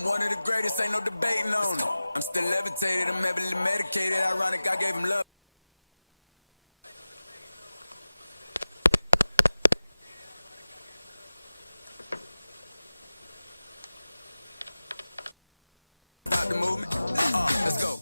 I'm one of the greatest, ain't no debating on it. I'm still levitated, I'm heavily medicated. Ironic, I gave him love. Stop the movement. Let's go.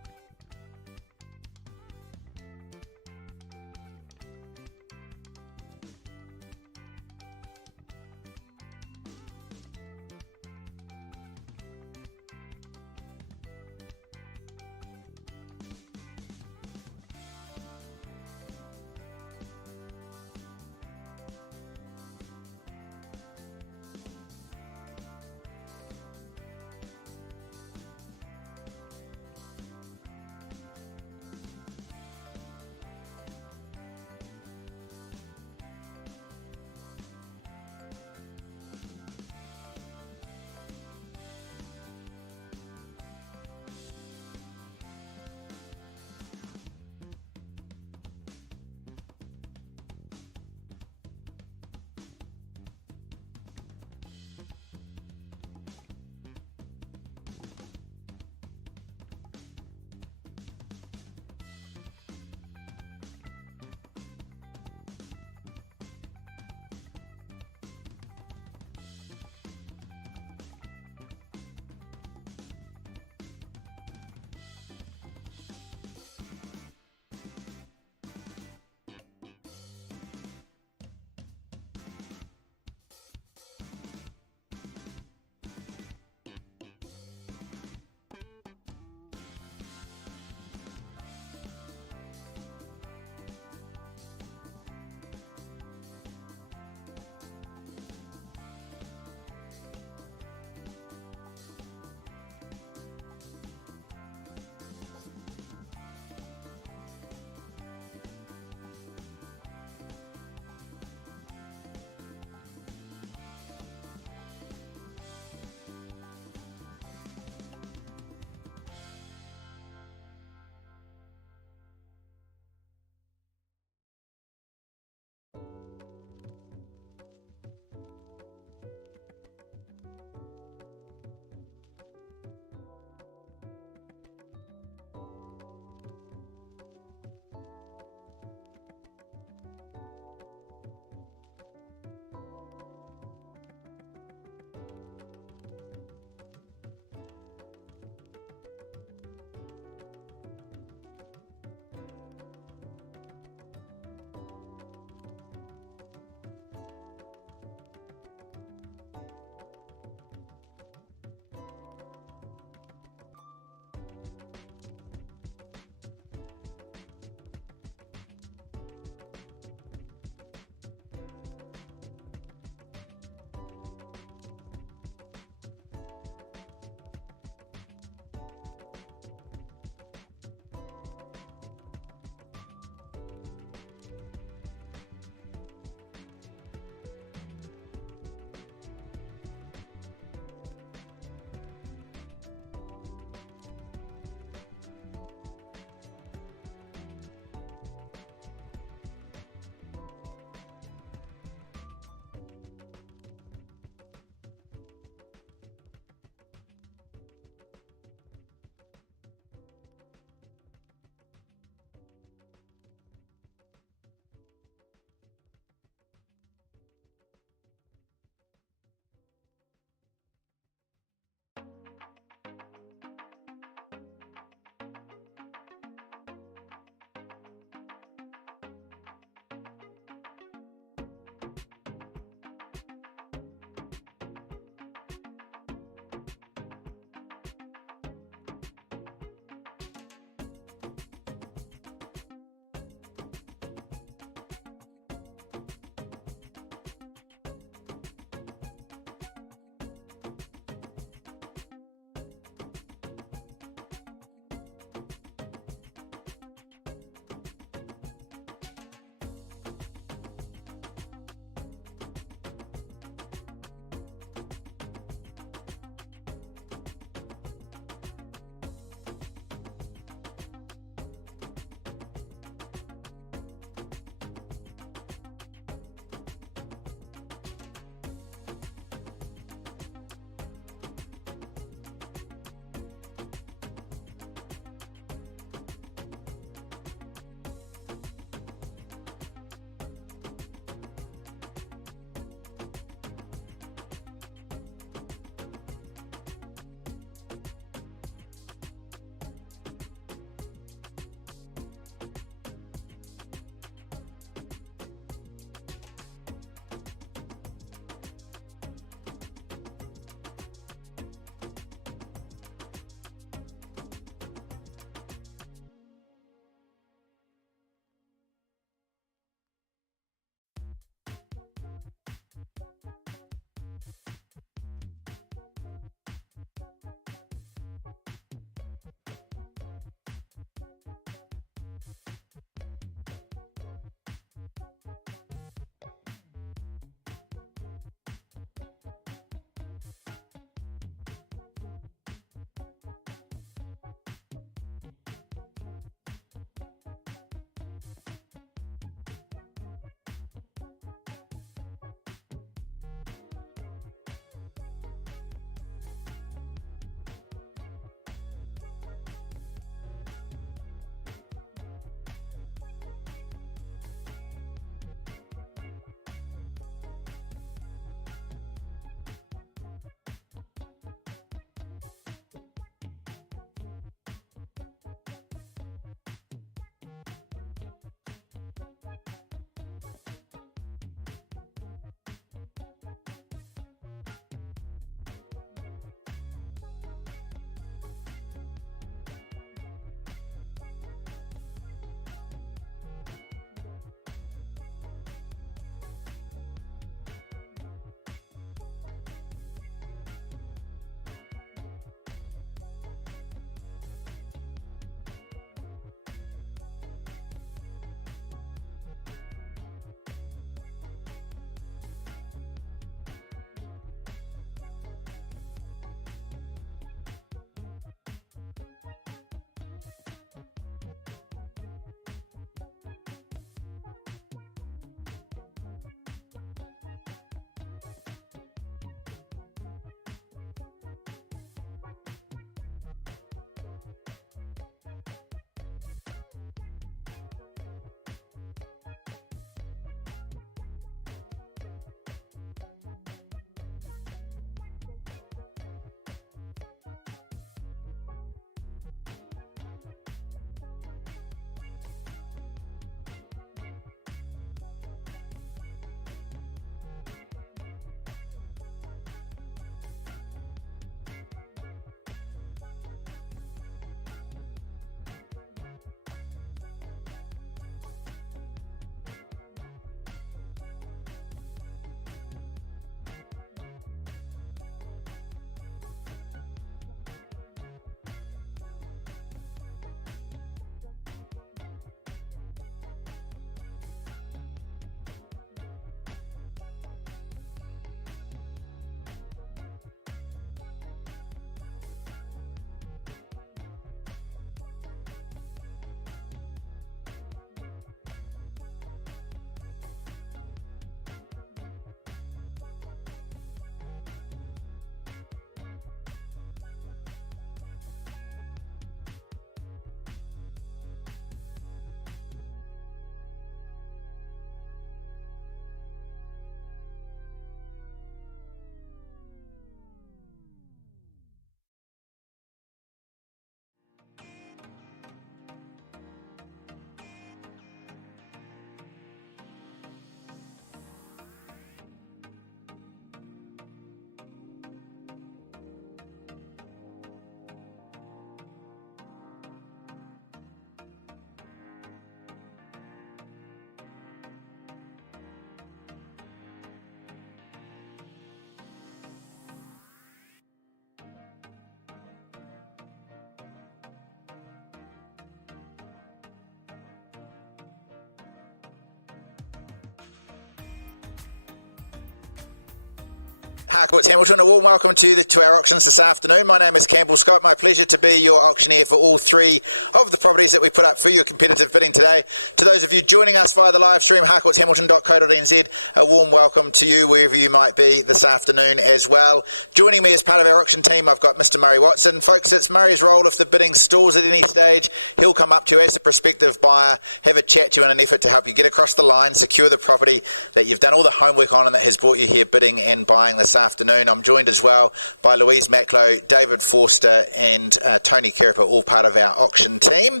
Harcourts Hamilton, a warm welcome to our auctions this afternoon. My name is Campbell Scott. My pleasure to be your auctioneer for all three of the properties that we put up for your competitive bidding today. To those of you joining us via the live stream, harcourtshamilton.co.nz, a warm welcome to you wherever you might be this afternoon as well. Joining me as part of our auction team, I've got Mr. Murray Watson. Folks, it's Murray's role if the bidding stalls at any stage. He'll come up to you as a prospective buyer, have a chat to you in an effort to help you get across the line, secure the property that you've done all the homework on and that has brought you here bidding and buying this afternoon. I'm joined as well by Louise Macklow, David Forster and Tony Kerriper, all part of our auction team.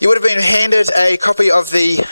You would have been handed a copy of the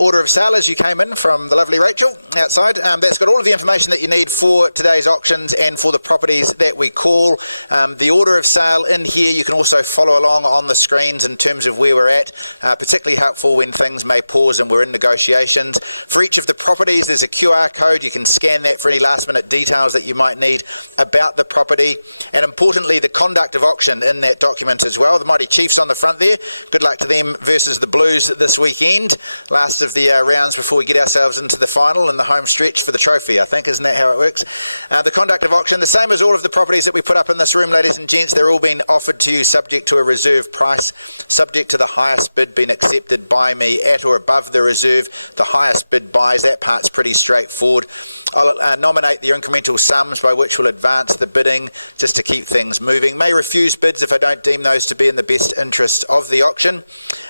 order of sale as you came in from the lovely Rachel outside. That's got all of the information that you need for today's auctions and for the properties that we call. The order of sale in here, you can also follow along on the screens in terms of where we're at, particularly helpful when things may pause and we're in negotiations. For each of the properties, there's a QR code. You can scan that for any last minute details that you might need about the property. And importantly, the conduct of auction in that document as well. The Mighty Chiefs on the front there. Good luck to them versus the Blues this weekend. Last of the rounds before we get ourselves into the final and the home stretch for the trophy, I think. Isn't that how it works? The conduct of auction, the same as all of the properties that we put up in this room, ladies and gents. They're all being offered to you subject to a reserve price, subject to the highest bid being accepted by me at or above the reserve. The highest bid buys. That part's pretty straightforward. I'll nominate the incremental sums by which we'll advance the bidding just to keep things moving. May refuse bids if I don't deem those to be in the best interest of the auction.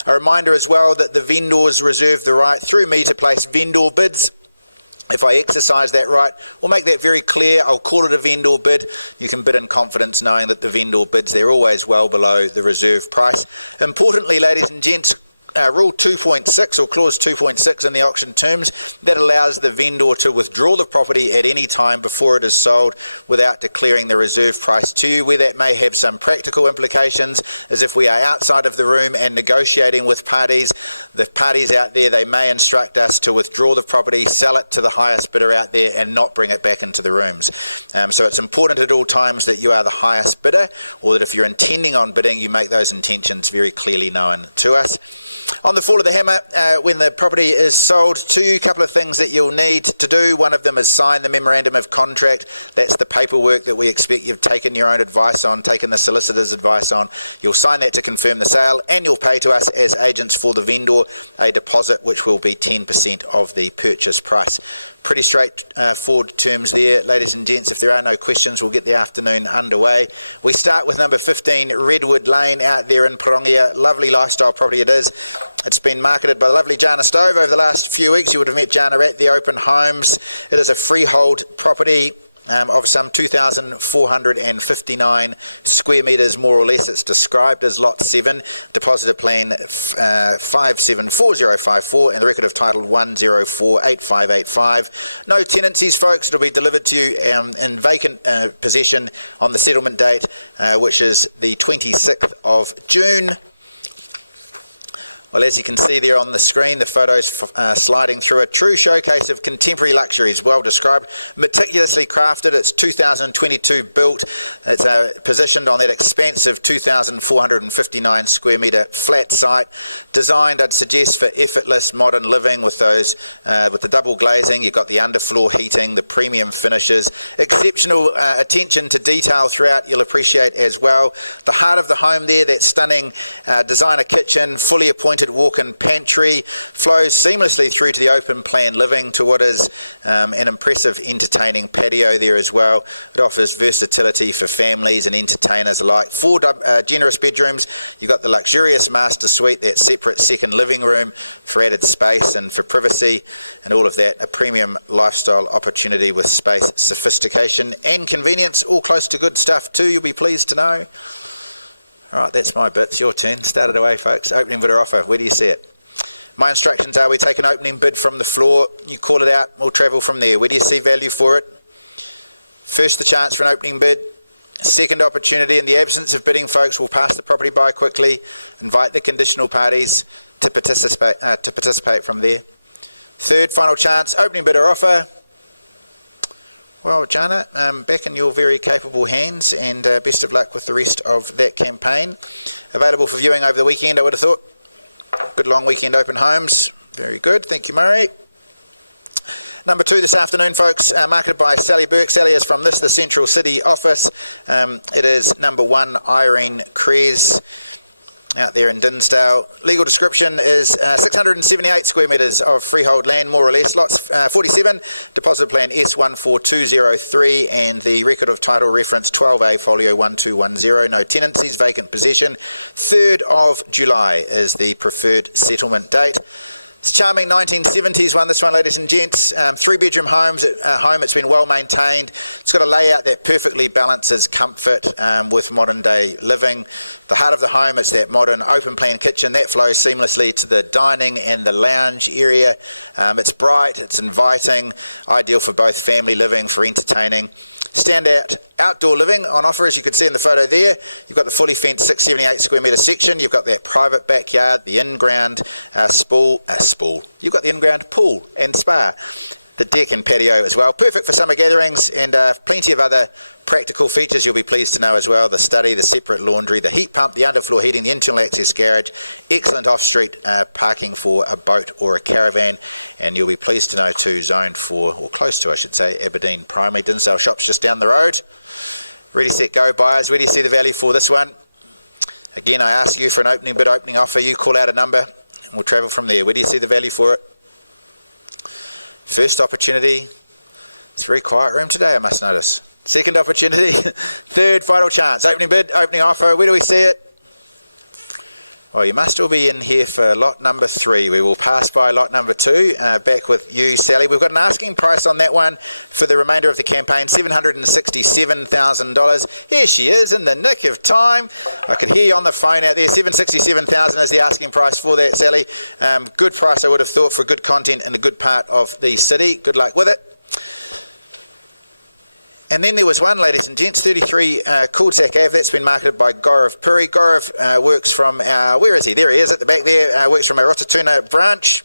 A reminder as well that the vendors reserve the right through me to place vendor bids. If I exercise that right, we'll make that very clear. I'll call it a vendor bid. You can bid in confidence knowing that the vendor bids, they're always well below the reserve price. Importantly, ladies and gents, Rule 2.6 or Clause 2.6 in the auction terms, that allows the vendor to withdraw the property at any time before it is sold without declaring the reserve price to you. Where that may have some practical implications is if we are outside of the room and negotiating with parties, the parties out there, they may instruct us to withdraw the property, sell it to the highest bidder out there and not bring it back into the rooms. So it's important at all times that you are the highest bidder, or that if you're intending on bidding, you make those intentions very clearly known to us. On the fall of the hammer, when the property is sold to you, a couple of things that you'll need to do. One of them is sign the memorandum of contract. That's the paperwork that we expect you've taken your own advice on, taken the solicitor's advice on. You'll sign that to confirm the sale, and you'll pay to us as agents for the vendor a deposit which will be 10% of the purchase price. Pretty straightforward terms there, ladies and gents. If there are no questions, we'll get the afternoon underway. We start with number 15, Redwood Lane out there in Pirongia. Lovely lifestyle property it is. It's been marketed by the lovely Jana Stove over the last few weeks. You would have met Jana at the open homes. It is a freehold property of some 2,459 square metres, more or less. It's described as Lot 7, depositor plan 574054, and the record of title 1048585. No tenancies, folks. It'll be delivered to you in vacant possession on the settlement date, which is the 26th of June. Well, as you can see there on the screen, the photos sliding through, a true showcase of contemporary luxuries, well described, meticulously crafted. It's 2022 built. It's positioned on that expansive 2,459 square metre flat site, designed, I'd suggest, for effortless modern living with those with the double glazing. You've got the underfloor heating, the premium finishes, exceptional attention to detail throughout. You'll appreciate as well. The heart of the home there, that stunning designer kitchen, fully appointed walk-in pantry, flows seamlessly through to the open plan living, to what is an impressive entertaining patio there as well. It offers versatility for families and entertainers alike. 4 generous bedrooms. You've got the luxurious master suite, that separate second living room for added space and for privacy and all of that. A premium lifestyle opportunity with space, sophistication and convenience, all close to good stuff too, you'll be pleased to know. All right, that's my bit. It's your turn. Start it away, folks. Opening bidder offer. Where do you see it? My instructions are we take an opening bid from the floor. You call it out. We'll travel from there. Where do you see value for it? First, the chance for an opening bid. Second opportunity. In the absence of bidding, folks, we'll pass the property by quickly. Invite the conditional parties to participate from there. Third, final chance. Opening bidder offer. Well, Jana, back in your very capable hands, and best of luck with the rest of that campaign. Available for viewing over the weekend, I would have thought. Good long weekend open homes. Very good. Thank you, Murray. Number 2 this afternoon, folks, marketed by Sally Burke. Sally is from the Central City office. It is number 1, Irene Krez, out there in Dinsdale. Legal description is 678 square metres of freehold land, more or less. Lots 47, deposit plan S14203, and the record of title reference 12A folio 1210. No tenancies, vacant possession. 3rd of July is the preferred settlement date. It's a charming 1970s one, this one, ladies and gents. 3-bedroom home. It's been well maintained. It's got a layout that perfectly balances comfort with modern day living. The heart of the home, it's that modern open plan kitchen that flows seamlessly to the dining and the lounge area. It's bright, it's inviting, ideal for both family living, for entertaining. Standout outdoor living on offer, as you can see in the photo there. You've got the fully fenced 678 square metre section. You've got that private backyard, the in-ground You've got the in-ground pool and spa, the deck and patio as well. Perfect for summer gatherings, and plenty of other practical features you'll be pleased to know as well. The study, the separate laundry, the heat pump, the underfloor heating, the internal access garage, excellent off-street parking for a boat or a caravan, and you'll be pleased to know too, zoned for, or close to I should say, Aberdeen Primary. Dinsdale Shops just down the road. Ready, set, go, buyers. Where do you see the value for this one? Again, I ask you for an opening bid, opening offer. You call out a number and we'll travel from there. Where do you see the value for it? First opportunity. It's a very quiet room today, I must notice. Second opportunity. 3rd final chance. Opening bid, opening offer. Where do we see it? Well, you must all be in here for lot number 3. We will pass by lot number 2. Back with you, Sally. We've got an asking price on that one for the remainder of the campaign, $767,000. Here she is in the nick of time. I could hear you on the phone out there. $767,000 is the asking price for that, Sally. Good price, I would have thought, for good content in a good part of the city. Good luck with it. And then there was one, ladies and gents, 33 Cul-de-sac Ave. That's been marketed by Gaurav Puri. Gaurav works from our, where is he? There he is at the back there. Works from our Rotatuna branch.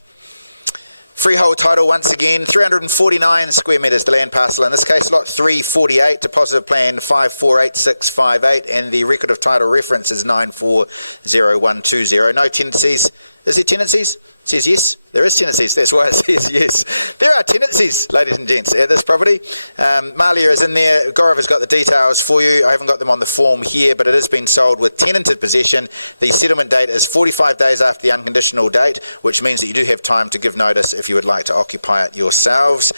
Freehold title once again, 349 square metres, the land parcel. In this case, lot 348, deposit plan 548658, and the record of title reference is 940120. No tenancies. Is there tenancies? It says yes. There is tenancies. That's why it says yes. There are tenancies, ladies and gents, at this property. Malia is in there. Gaurav has got the details for you. I haven't got them on the form here, but it has been sold with tenanted possession. The settlement date is 45 days after the unconditional date, which means that you do have time to give notice if you would like to occupy it yourselves.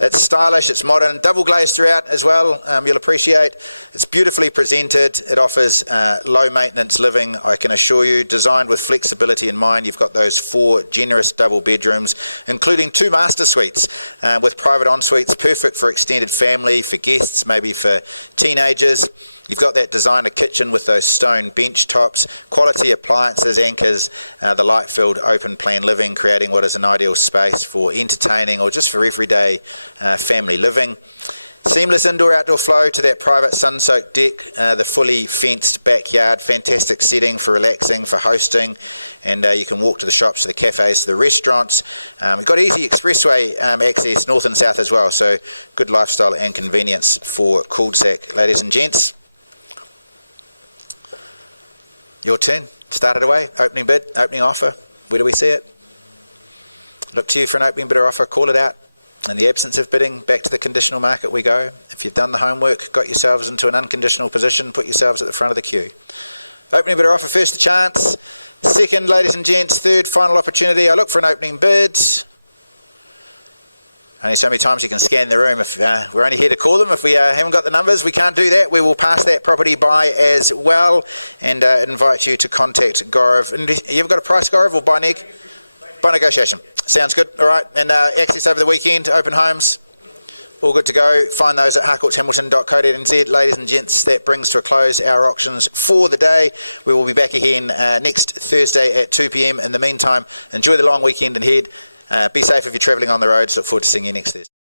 It's stylish, it's modern, double glazed throughout as well, you'll appreciate. It's beautifully presented. It offers low maintenance living, I can assure you, designed with flexibility in mind. You've got those 4 generous double bedrooms, including 2 master suites with private en-suites, perfect for extended family, for guests, maybe for teenagers. You've got that designer kitchen with those stone bench tops, quality appliances, anchors, the light-filled open plan living, creating what is an ideal space for entertaining or just for everyday family living. Seamless indoor-outdoor flow to that private sun-soaked deck, the fully fenced backyard, fantastic setting for relaxing, for hosting, and you can walk to the shops, to the cafes, to the restaurants. We've got easy expressway access north and south as well, so good lifestyle and convenience for cul-de-sac, ladies and gents. Your turn. Start it away. Opening bid, opening offer. Where do we see it? Look to you for an opening bid or offer. Call it out. In the absence of bidding, back to the conditional market we go. If you've done the homework, got yourselves into an unconditional position, put yourselves at the front of the queue. Opening bid or offer, first a chance. Second, ladies and gents, 3rd final opportunity. I look for an opening bid. Only so many times you can scan the room. If we're only here to call them. If we haven't got the numbers, we can't do that. We will pass that property by as well and invite you to contact Gaurav. And you ever got a price, Gaurav, or by neg? By negotiation. Sounds good. All right. And access over the weekend, open homes. All good to go. Find those at harcourtshamilton.co.nz. Ladies and gents, that brings to a close our auctions for the day. We will be back again next Thursday at 2 p.m. In the meantime, enjoy the long weekend ahead. Be safe if you're travelling on the roads. Look forward to seeing you next Thursday.